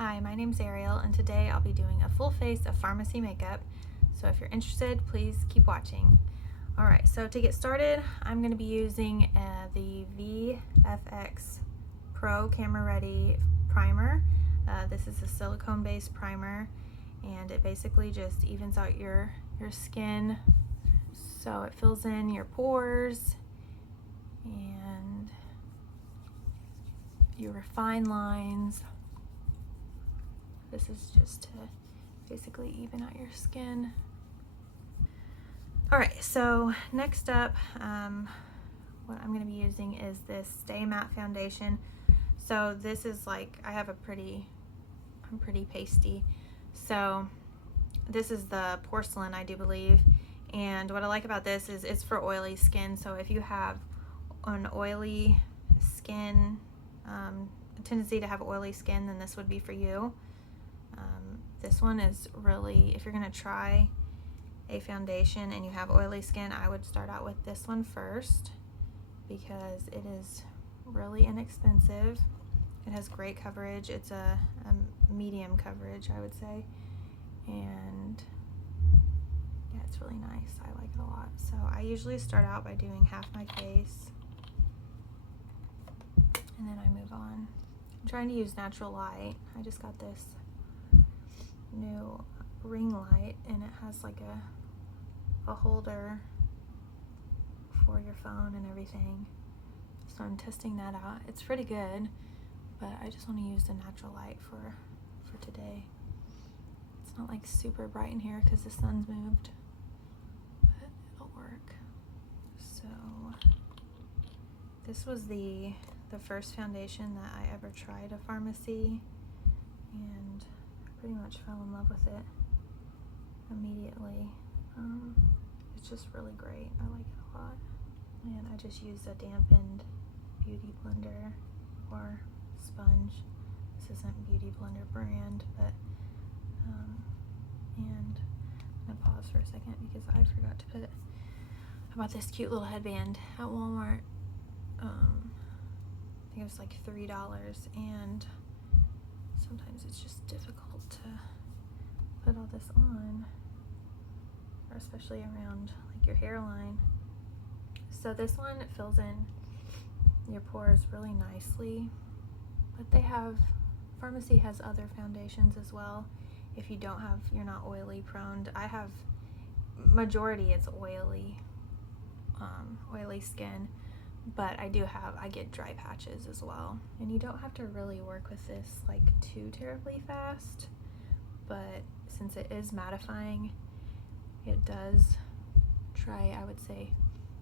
Hi, my name's Arielle, and today I'll be doing a full face of Farmasi makeup. So if you're interested, please keep watching. Alright, so to get started, I'm going to be using the VFX Pro Camera Ready Primer. This is a silicone-based primer, and it basically just evens out your skin, so it fills in your pores and your fine lines. This is just to basically even out your skin. Alright, so next up, what I'm going to be using is this Stay Matte Foundation. So this is like, I'm pretty pasty. So this is the Porcelain, I do believe. And what I like about this is it's for oily skin. So if you have an oily skin, a tendency to have oily skin, then this would be for you. This one is really, if you're going to try a foundation and you have oily skin, I would start out with this one first because it is really inexpensive. It has great coverage. It's a medium coverage, I would say, and yeah, it's really nice. I like it a lot. So I usually start out by doing half my face and then I move on. I'm trying to use natural light. I just got this new ring light and it has like a holder for your phone and everything, so I'm testing that out. It's pretty good, but I just want to use the natural light for today. It's not like super bright in here because the sun's moved, but it'll work. So this was the first foundation that I ever tried at Farmasi, and pretty much fell in love with it immediately. It's just really great. I like it a lot. And I just used a dampened beauty blender or sponge. This isn't Beauty Blender brand, but and I'm gonna pause for a second because I forgot to put, I bought this cute little headband at Walmart. I think it was like $3, and sometimes it's just difficult to put all this on, or especially around like your hairline. So this one fills in your pores really nicely, but Farmasi has other foundations as well. If you're not oily prone. I have, majority it's oily skin, but I get dry patches as well. And you don't have to really work with this like too terribly fast, but since it is mattifying, it does dry, I would say,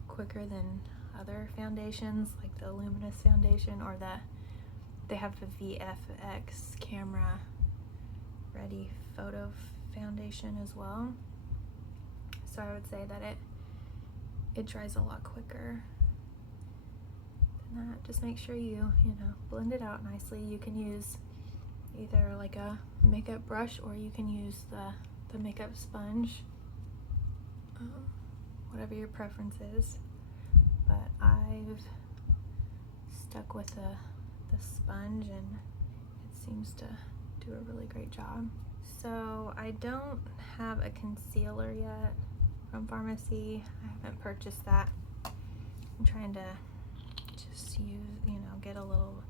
quicker than other foundations like the Luminous foundation, or they have the VFX Camera Ready Photo Foundation as well. So I would say that it dries a lot quicker than that. Just make sure you blend it out nicely. You can use either like a makeup brush, or you can use the makeup sponge, whatever your preference is, but I've stuck with the sponge and it seems to do a really great job. So I don't have a concealer yet from Farmasi. I haven't purchased that. I'm trying to just get a little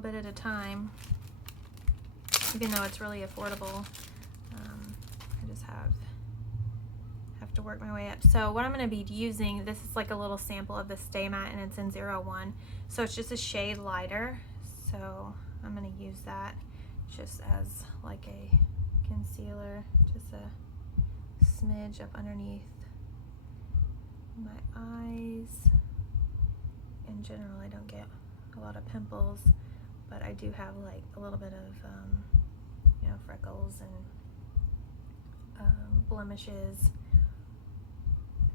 bit at a time, even though it's really affordable. I just have to work my way up. So what I'm going to be using, this is like a little sample of the Stay Matte, and it's in 01, so it's just a shade lighter. So I'm going to use that just as like a concealer, just a smidge up underneath my eyes. In general, I don't get a lot of pimples, but I do have like a little bit of freckles and blemishes,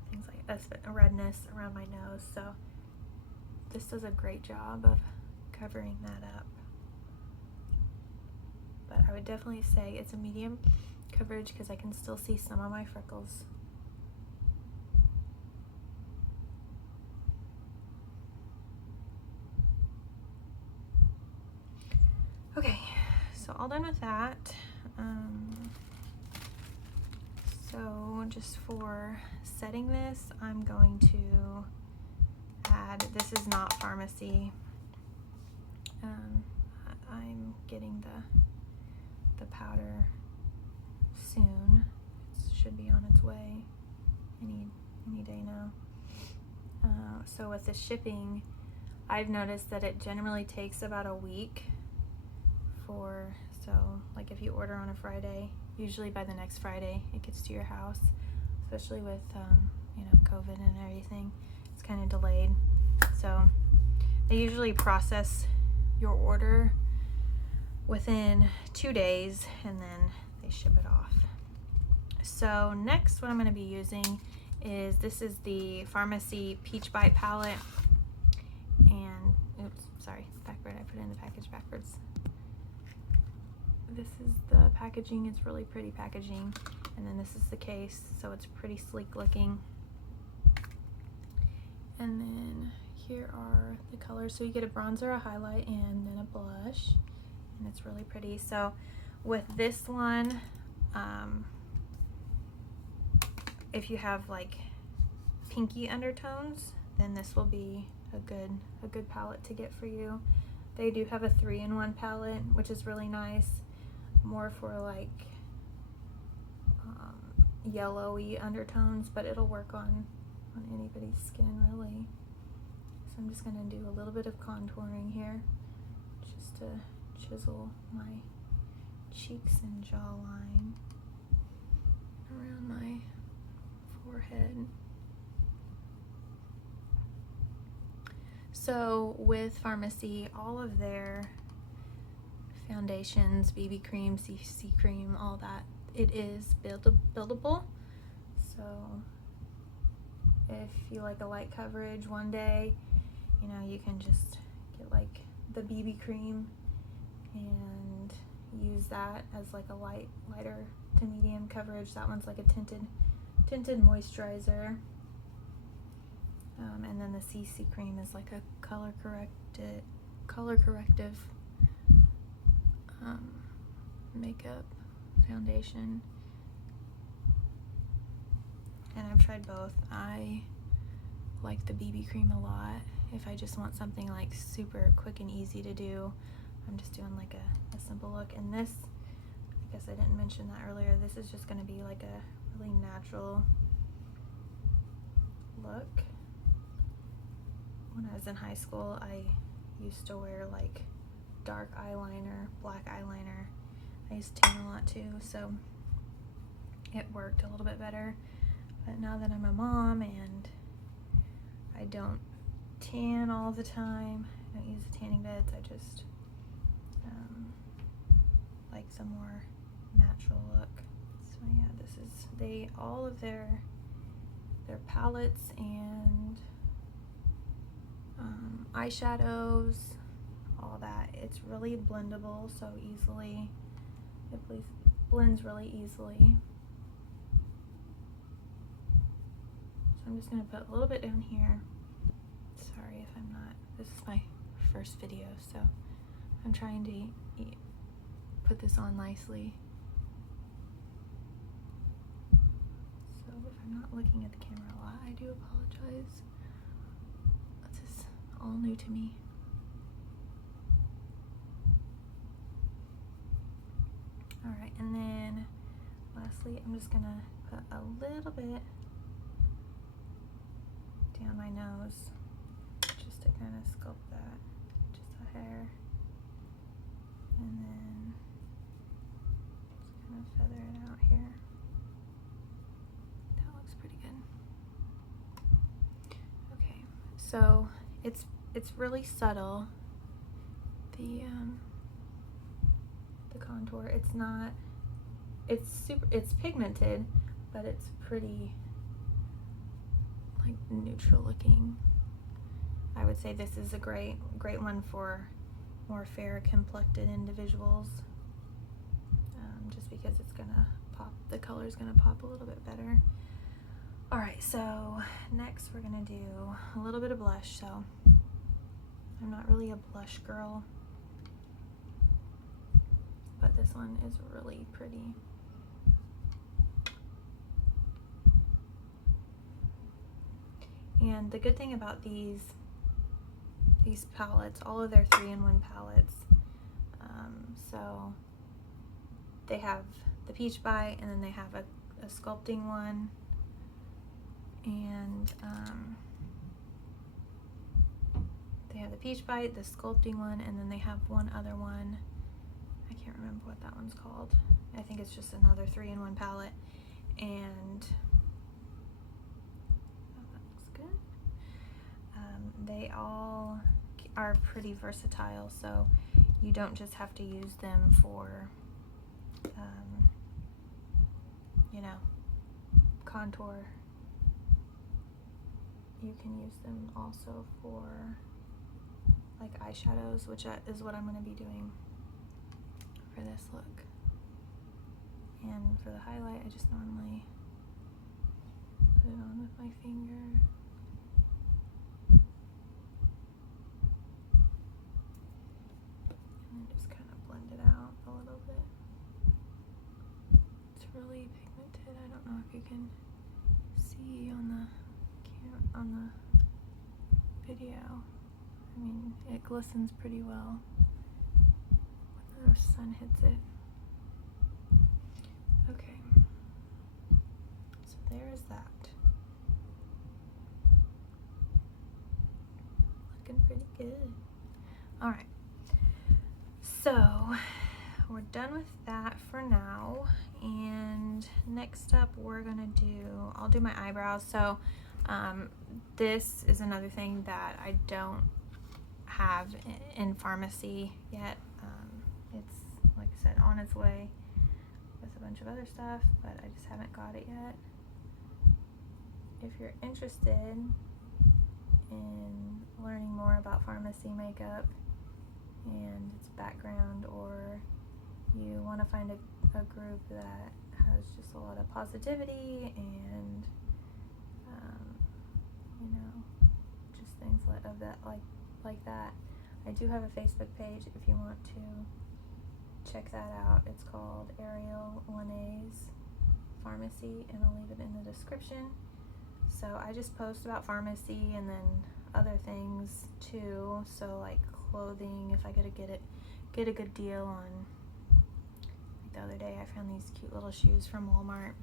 things like a redness around my nose. So this does a great job of covering that up. But I would definitely say it's a medium coverage because I can still see some of my freckles. Okay, so all done with that. So just for setting this, I'm going to add, this is not Farmasi. I'm getting the powder soon. It should be on its way any day now. So with the shipping, I've noticed that it generally takes about a week so like if you order on a Friday, usually by the next Friday it gets to your house, especially with you know, COVID and everything. It's kind of delayed. So they usually process your order within 2 days and then they ship it off. So next, what I'm going to be using is, this is the Farmasi Peach Bite palette, and oops, sorry, backward, I put it in the package backwards. This is the packaging. It's really pretty packaging, and then this is the case, so it's pretty sleek looking. And then here are the colors. So you get a bronzer, a highlight, and then a blush, and it's really pretty. So with this one, if you have like pinky undertones, then this will be a good palette to get for you. They do have a 3-in-1 palette, which is really nice, more for like yellowy undertones, but it'll work on anybody's skin really. So I'm just gonna do a little bit of contouring here, just to chisel my cheeks and jawline around my forehead. So with Farmasi, all of their foundations, BB cream, CC cream, all that, it is buildable. So if you like a light coverage one day, you know, you can just get like the BB cream and use that as like a lighter to medium coverage. That one's like a tinted moisturizer. And then the CC cream is like a color corrective makeup foundation. And I've tried both. I like the BB cream a lot. If I just want something like super quick and easy to do, I'm just doing like a simple look. And this, I guess I didn't mention that earlier, this is just going to be like a really natural look. When I was in high school, I used to wear like dark eyeliner, black eyeliner. I used to tan a lot too, so it worked a little bit better. But now that I'm a mom and I don't tan all the time, I don't use the tanning beds, I just like some more natural look. So yeah, this is all of their palettes and eyeshadows, all that. It's really blendable, so easily, it blends really easily. So I'm just gonna put a little bit down here. Sorry if I'm not, this is my first video, so I'm trying to put this on nicely. So if I'm not looking at the camera a lot, I do apologize. This is all new to me. Alright, and then lastly, I'm just gonna put a little bit down my nose, just to kind of sculpt that, just a hair, and then just kind of feather it out here. That looks pretty good. Okay, so it's really subtle, the contour. It's pigmented, but it's pretty like neutral looking. I would say this is a great one for more fair complected individuals, just because it's gonna pop, the color's gonna pop a little bit better. Alright, so next we're gonna do a little bit of blush. So I'm not really a blush girl, but one is really pretty. And the good thing about these palettes, all of their 3-in-1 palettes, so they have the Peach Bite, and then they have a sculpting one, and they have the Peach Bite, the sculpting one, and then they have one other one. I can't remember what that one's called. I think it's just another 3-in-1 palette, and that looks good. They all are pretty versatile, so you don't just have to use them for you know, contour. You can use them also for like eyeshadows, which is what I'm going to be doing for this look. And for the highlight, I just normally put it on with my finger. And then just kind of blend it out a little bit. It's really pigmented. I don't know if you can see on the video. I mean, it glistens pretty well when the sun hits it. Okay, so there's that. Looking pretty good. All right, so we're done with that for now, and next up I'll do my eyebrows. So this is another thing that I don't have in Farmasi yet. It's, like I said, on its way with a bunch of other stuff, but I just haven't got it yet. If you're interested in learning more about Farmasi makeup and its background, or you want to find a group that has just a lot of positivity and you know, just things like that, I do have a Facebook page if you want to check that out. It's called Arielle, Lennay's Farmasi, and I'll leave it in the description. So I just post about Farmasi and then other things too, so like clothing, if I get a good deal on, like the other day I found these cute little shoes from Walmart,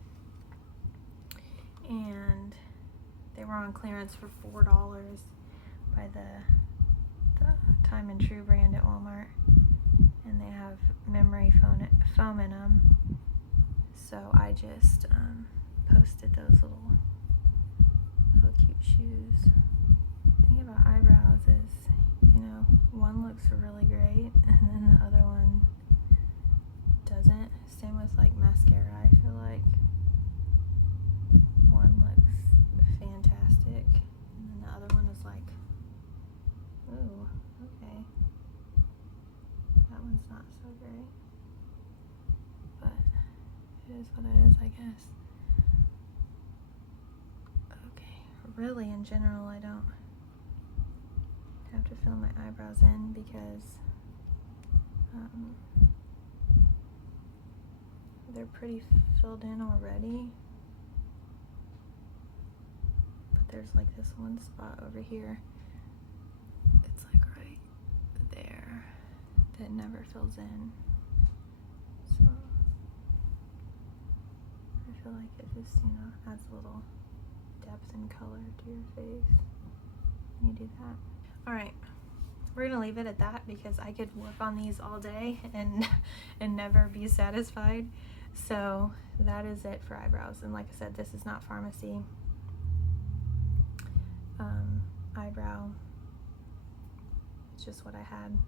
and they were on clearance for $4 by the Time and True brand at Walmart, and they have memory foam in them. So I just posted those little cute shoes. The thing about eyebrows is, you know, one looks really great and then the other one doesn't. Same with like mascara. I feel like one looks fantastic and then the other one is like, ooh, okay, that one's not so great, but it is what it is, I guess. Okay, really in general I don't have to fill my eyebrows in because they're pretty filled in already, but there's like this one spot over here, it's like right there, that never fills in, so I feel like it just, you know, adds a little depth and color to your face when you do that. Alright, we're gonna leave it at that because I could work on these all day and never be satisfied. So that is it for eyebrows, and like I said, this is not Farmasi eyebrow, it's just what I had.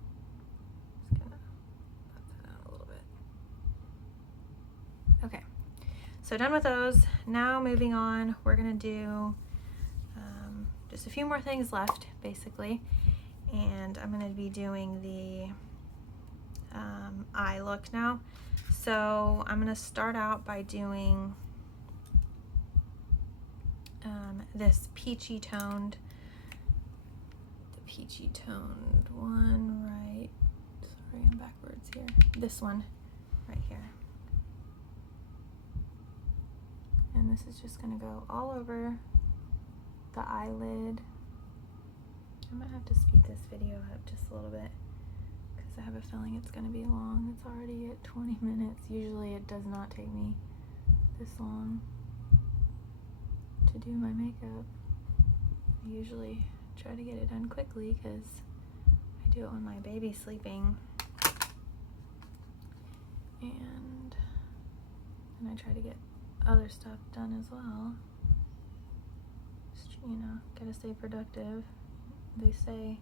Just gonna put that out a little bit. Okay, so done with those. Now moving on, we're gonna do just a few more things left basically, and I'm gonna be doing the eye look now. So I'm gonna start out by doing this peachy toned one, right? Sorry, I'm backwards here. This one right here. And this is just gonna go all over the eyelid. I might have to speed this video up just a little bit because I have a feeling it's gonna be long. It's already at 20 minutes. Usually it does not take me this long to do my makeup. I usually try to get it done quickly because I do it when my baby's sleeping. And I try to get other stuff done as well. Just, you know, gotta stay productive. They say,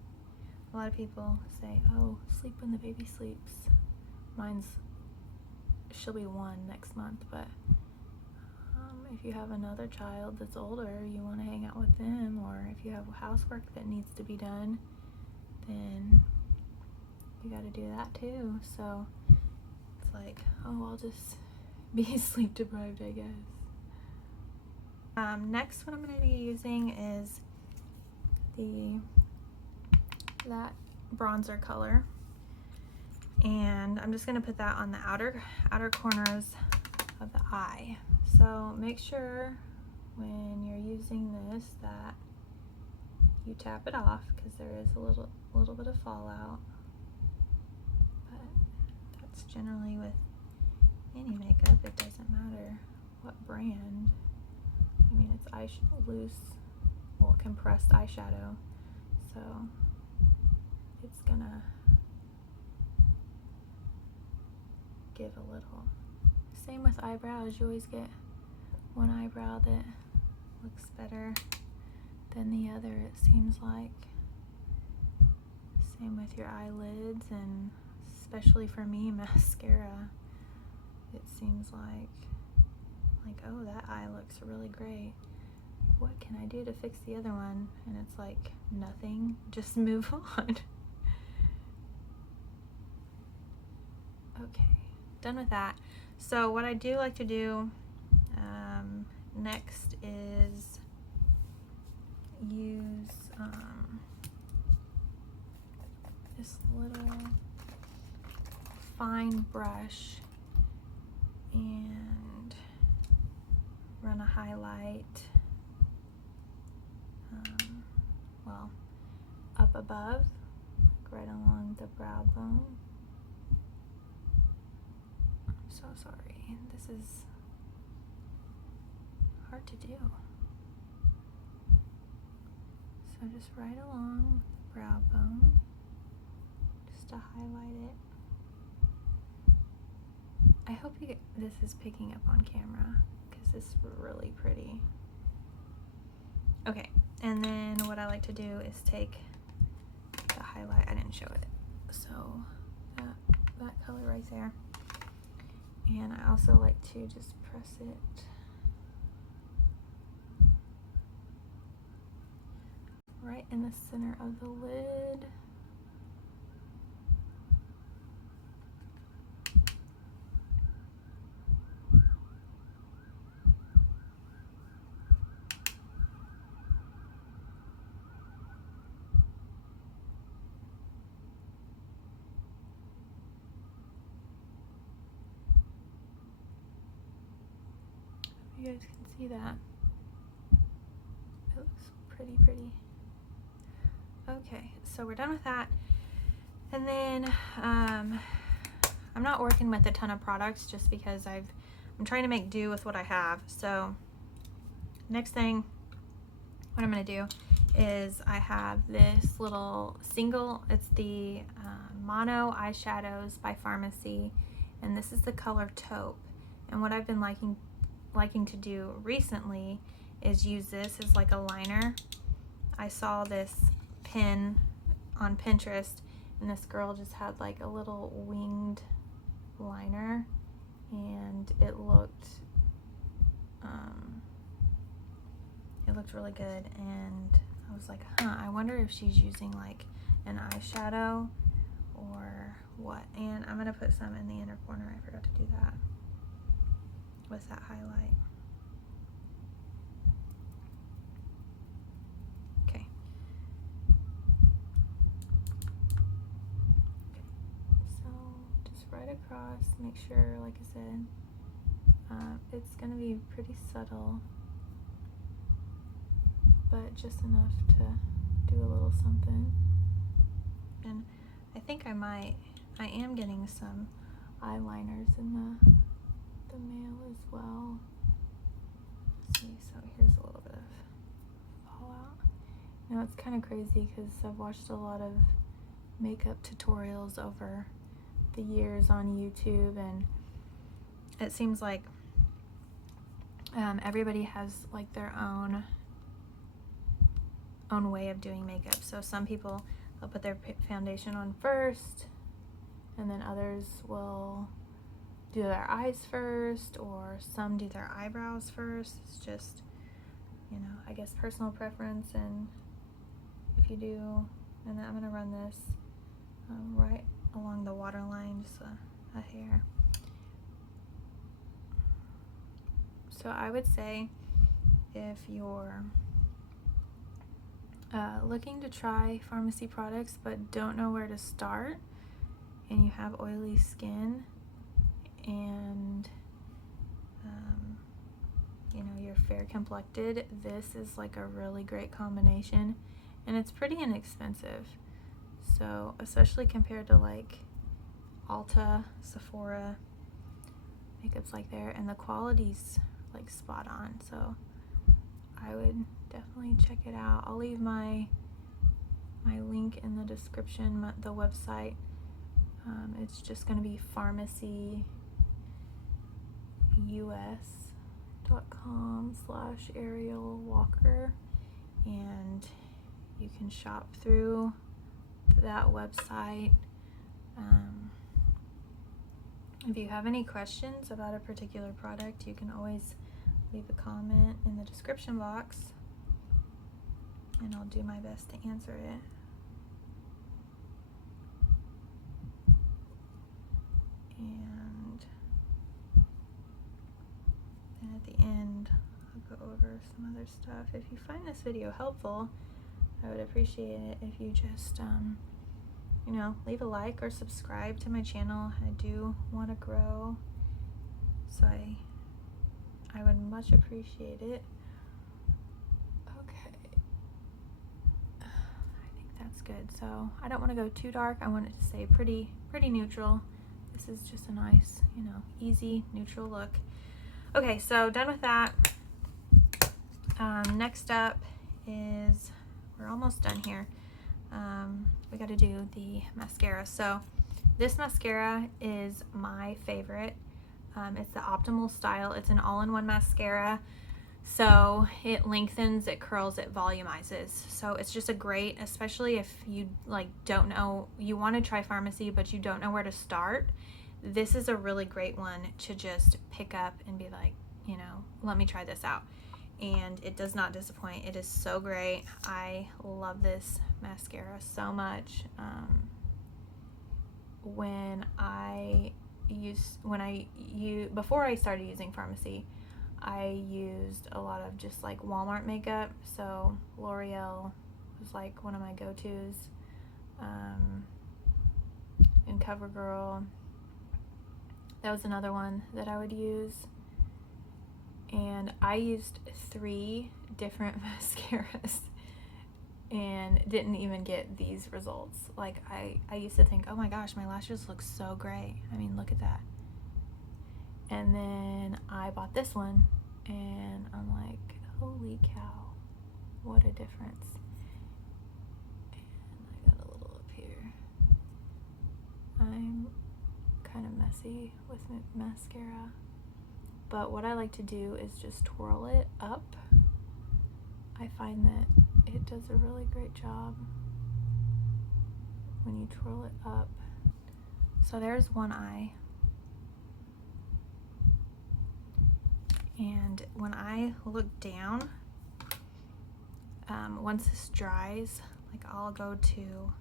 a lot of people say, oh, sleep when the baby sleeps. She'll be 1 next month, but if you have another child that's older, you want to hang out with them, or if you have housework that needs to be done, then you got to do that too. So it's like, oh, I'll just be sleep deprived, I guess. Next, what I'm going to be using is that bronzer color, and I'm just going to put that on the outer corners of the eye. So make sure when you're using this that you tap it off, because there is a little bit of fallout, but that's generally with any makeup. It doesn't matter what brand. I mean, it's compressed eyeshadow, so it's gonna give a little. Same with eyebrows. You always get one eyebrow that looks better than the other, it seems like. Same with your eyelids, and especially for me, mascara. It seems like, oh, that eye looks really great. What can I do to fix the other one? And it's like, nothing, just move on. Okay, done with that. So what I do like to do next is use this little fine brush and run a highlight well, up above, like right along the brow bone. I'm so sorry, this is hard to do. So just right along the brow bone, just to highlight it. I hope this is picking up on camera, because this is really pretty. Okay, and then what I like to do is take the highlight, I didn't show it, so that color right there. And I also like to just press it right in the center of the lid. You guys can see that. It looks pretty. Okay, so we're done with that. And then I'm not working with a ton of products just because I'm trying to make do with what I have. So next thing, what I'm gonna do is I have this little single, it's the Mono Eyeshadows by Farmasi, and this is the color Taupe. And what I've been liking to do recently is use this as like a liner. I saw this pin on Pinterest, and this girl just had like a little winged liner, and it looked really good, and I was like, I wonder if she's using like an eyeshadow or what. And I'm gonna put some in the inner corner. I forgot to do that with that highlight. Okay. So just right across across, make sure, like I said, it's gonna be pretty subtle, but just enough to do a little something. And I think I am getting some eyeliners in the mail as well. Let's see, so here's a little bit of fallout. Now it's kind of crazy because I've watched a lot of makeup tutorials over the years on YouTube, and it seems like everybody has like their own way of doing makeup. So some people, they'll put their foundation on first, and then others will do their eyes first, or some do their eyebrows first. It's just, you know, I guess personal preference. And if you do, and then I'm gonna run this right along the waterline, just a hair. So I would say if you're looking to try Farmasi products but don't know where to start, and you have oily skin, and you know, you're fair complected, this is like a really great combination, and it's pretty inexpensive. So especially compared to like Ulta, Sephora, makeups like there, and the quality's like spot on. So I would definitely check it out. I'll leave my link in the description, the website. It's just going to be farmacyus.com/Arielle Walker, and you can shop through that website. If you have any questions about a particular product, you can always leave a comment in the description box, and I'll do my best to answer it. And then at the end, I'll go over some other stuff. If you find this video helpful, I would appreciate it if you just you know, leave a like or subscribe to my channel. I do want to grow, so I would much appreciate it. Okay, I think that's good. So I don't want to go too dark. I want it to stay pretty neutral. This is just a nice, you know, easy neutral look. Okay, so done with that. Next up is, we're almost done here. We got to do the mascara. So this mascara is my favorite. It's the Optimal Style. It's an all-in-one mascara. So it lengthens, it curls, it volumizes. So it's just a great, especially if you like don't know, you want to try Farmasi but you don't know where to start. This is a really great one to just pick up and be like, you know, let me try this out. And it does not disappoint. It is so great. I love this mascara so much. Before I started using Farmasi, I used a lot of just like Walmart makeup. So L'Oreal was like one of my go-tos, and CoverGirl, that was another one that I would use. And I used 3 different mascaras and didn't even get these results. Like I used to think, oh my gosh, my lashes look so great. I mean, look at that. And then I bought this one and I'm like, holy cow, what a difference. And I got a little up here. I'm kind of messy with mascara, but what I like to do is just twirl it up. I find that it does a really great job when you twirl it up. So there's one eye. And when I look down, once this dries, like I'll go to,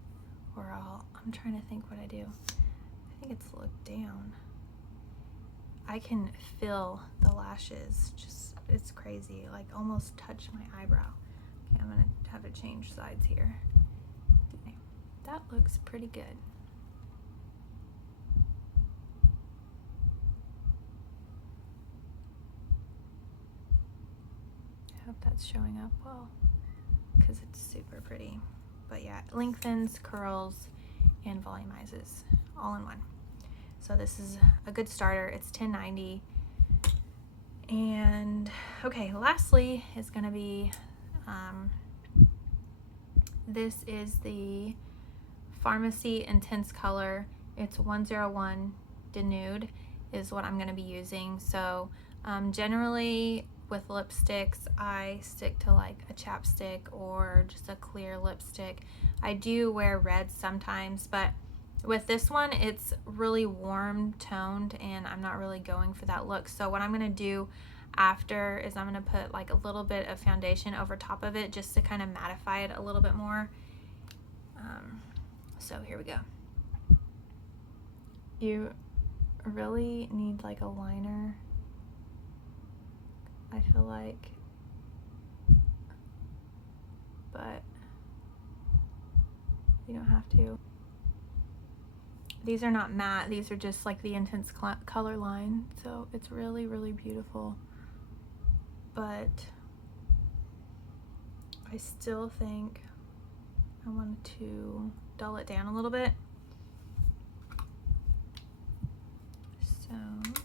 I'm trying to think what I do. I think it's look down. I can feel the lashes, just, it's crazy, like almost touch my eyebrow. Okay, I'm gonna have it change sides here. Okay, that looks pretty good. hope that's showing up well because it's super pretty. But yeah, it lengthens, curls, and volumizes all in one. So this is a good starter. It's $10.90. And okay, lastly is gonna be, this is the Farmasi Intense Color. It's 101 Denude is what I'm gonna be using. So generally with lipsticks, I stick to like a chapstick or just a clear lipstick. I do wear red sometimes, but with this one, it's really warm toned and I'm not really going for that look. So what I'm gonna do after is I'm gonna put like a little bit of foundation over top of it just to kind of mattify it a little bit more. So here we go. You really need like a liner, I feel like, but you don't have to. These are not matte, these are just like the intense color line, so it's really, really beautiful. But I still think I want to dull it down a little bit. So, like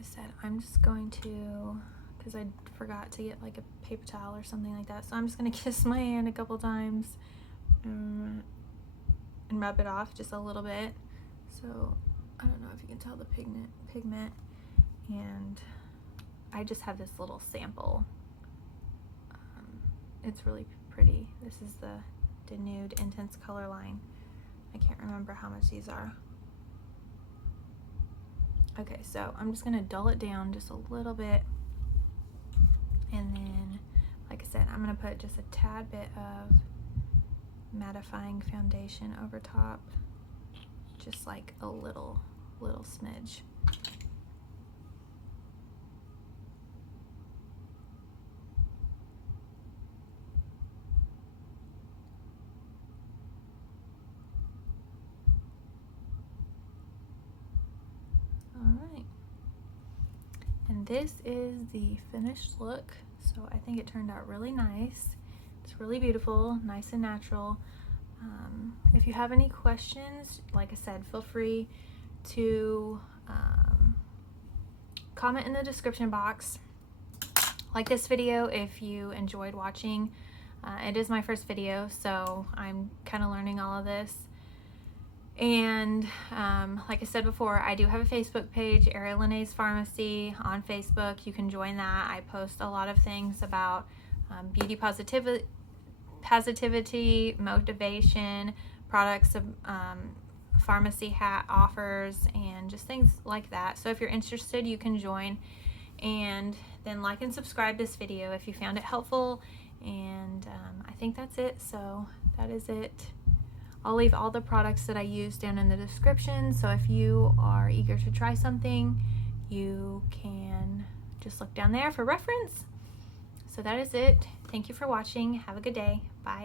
I said, I'm just going to, because I forgot to get like a paper towel or something like that, so I'm just going to kiss my hand a couple times and rub it off just a little bit. So, I don't know if you can tell the pigment, and I just have this little sample. It's really pretty. This is the Denude Intense Color line. I can't remember how much these are. Okay, so I'm just gonna dull it down just a little bit, and then, like I said, I'm gonna put just a tad bit of mattifying foundation over top, just like a little smidge. Alright, and this is the finished look. So I think it turned out really nice. It's really beautiful, nice and natural. If you have any questions, like I said, feel free to comment in the description box. Like this video if you enjoyed watching. It is my first video, so I'm kind of learning all of this. And like I said before, I do have a Facebook page, Arielle Lennay's Farmasi on Facebook. You can join that. I post a lot of things about beauty positivity, motivation, products, pharmacy hat offers, and just things like that. So if you're interested, you can join, and then like and subscribe this video if you found it helpful. And I think that's it. So that is it. I'll leave all the products that I use down in the description, so if you are eager to try something, you can just look down there for reference. So that is it. Thank you for watching. Have a good day. Bye.